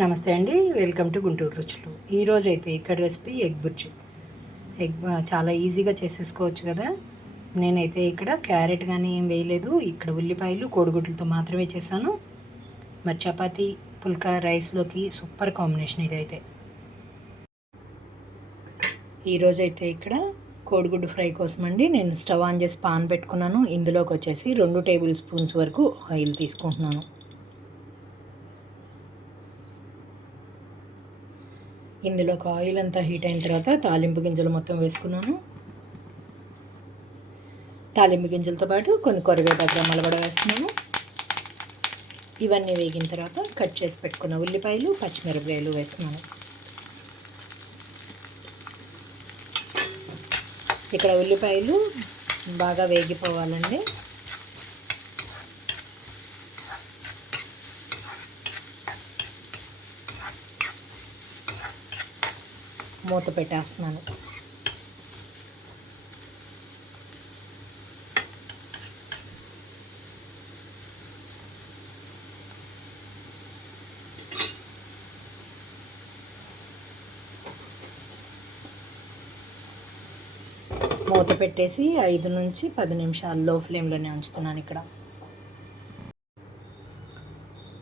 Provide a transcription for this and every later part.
నమస్తే అండి, welcome to Guntur రుచులు. ఈరోజు అయితే ఇక్కడ రెసిపీ ఎగ్ బుర్జీ. చాలా ఈజీగా చేసేసుకోవచ్చు కదా. నేనైతే ఇక్కడ క్యారెట్ కానీ ఏం వేయలేదు. ఇక్కడ ఉల్లిపాయలు కోడిగుడ్లతో మాత్రమే చేశాను. మరి చపాతీ పుల్కా రైస్లోకి సూపర్ కాంబినేషన్ ఇదైతే. ఈరోజైతే ఇక్కడ కోడిగుడ్డు ఫ్రై కోసం అండి నేను స్టవ్ ఆన్ చేసి పాన్ పెట్టుకున్నాను. ఇందులోకి వచ్చేసి 2 టేబుల్ స్పూన్స్ వరకు ఆయిల్ తీసుకుంటున్నాను. ఇందులోకి ఆయిల్ అంతా హీట్ అయిన తర్వాత తాలింపు గింజలు మొత్తం వేసుకున్నాను. తాలింపు గింజలతో పాటు కొన్ని కరివేపాకు రెమ్మలు కూడా వేస్తున్నాను. ఇవన్నీ వేగిన తర్వాత కట్ చేసి పెట్టుకున్న ఉల్లిపాయలు పచ్చిమిరపకాయలు వేస్తున్నాను. ఇక్కడ ఉల్లిపాయలు బాగా వేగిపోవాలండి. మూత పెట్టేస్తున్నాను. మూత పెట్టేసి 5 నుంచి 10 నిమిషాలు లో ఫ్లేమ్లోనే ఉంచుతున్నాను. ఇక్కడ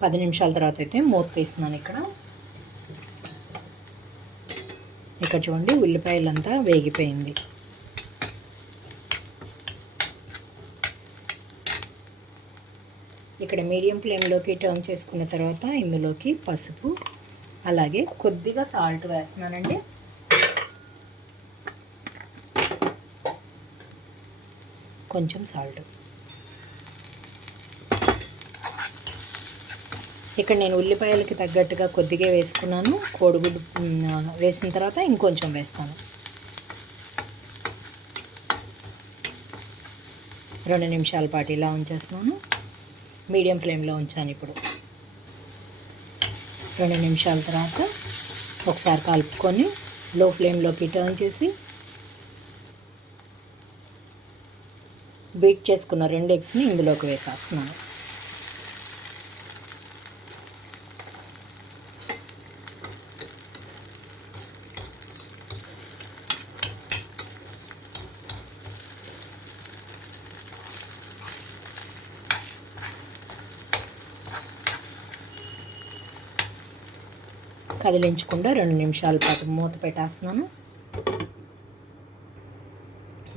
10 నిమిషాల తర్వాత అయితే మూత తీస్తున్నాను. ఇక్కడ చూడండి ఉల్లిపాయలంతా వేగిపోయింది. ఇక్కడ మీడియం ఫ్లేమ్లోకి టర్న్ చేసుకున్న తర్వాత ఇందులోకి పసుపు అలాగే కొద్దిగా సాల్ట్ వేస్తున్నానండి. కొంచెం సాల్ట్. ఇక్కడ నేను ఉల్లిపాయలకి తగ్గట్టుగా కొద్దిగా వేసుకున్నాను. కోడిగుడ్డు వేసిన తర్వాత ఇంకొంచెం వేస్తాను. 2 నిమిషాల పాటు ఇలా ఉంచేస్తున్నాను. మీడియం ఫ్లేమ్లో ఉంచాను. ఇప్పుడు 2 నిమిషాల తర్వాత ఒకసారి కలుపుకొని లో ఫ్లేమ్లోకి టర్న్ చేసి బీట్ చేసుకున్న 2 ఎగ్స్ని ఇందులోకి వేసేస్తున్నాను. కదిలించకుండా 2 నిమిషాల పాటు మూత పెట్టేస్తున్నాను.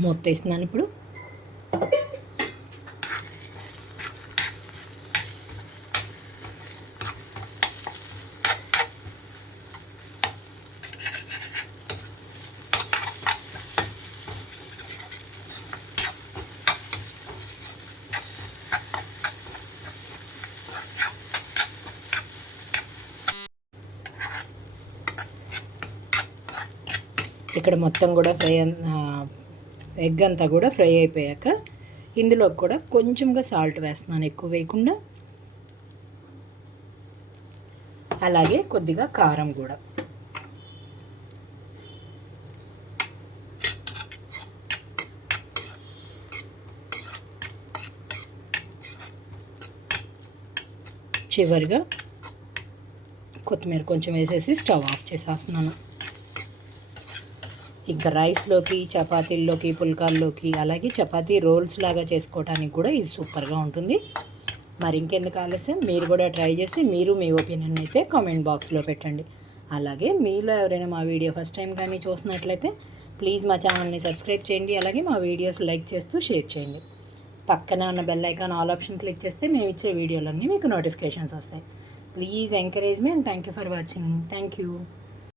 మూత తీస్తున్నాను. ఇప్పుడు ఇక్కడ మొత్తం కూడా ఎగ్ అంతా కూడా ఫ్రై అయిపోయాక ఇందులో కూడా కొంచెంగా సాల్ట్ వేస్తున్నాను, ఎక్కువ వేయకుండా. అలాగే కొద్దిగా కారం కూడా. చివరిగా కొత్తిమీర కొంచెం వేసేసి స్టవ్ ఆఫ్ చేసేస్తున్నాను. ఇంకా రైస్లోకి చపాతీల్లోకి పుల్కాల్లోకి అలాగే చపాతీ రోల్స్ లాగా చేసుకోవడానికి కూడా ఇది సూపర్గా ఉంటుంది. మరి ఇంకెందుకు ఆలస్యం, మీరు కూడా ట్రై చేసి మీరు మీ ఒపీనియన్ అయితే కామెంట్ బాక్స్లో పెట్టండి. అలాగే మీలో ఎవరైనా మా వీడియో ఫస్ట్ టైం కానీ చూసినట్లయితే ప్లీజ్ మా ఛానల్ని సబ్స్క్రైబ్ చేయండి. అలాగే మా వీడియోస్ లైక్ చేస్తూ షేర్ చేయండి. పక్కన ఉన్న bell icon all option click చేస్తే మేము ఇచ్చే వీడియోలన్నీ మీకు నోటిఫికేషన్స్ వస్తాయి. Please encourage me and thank you for watching. Thank you.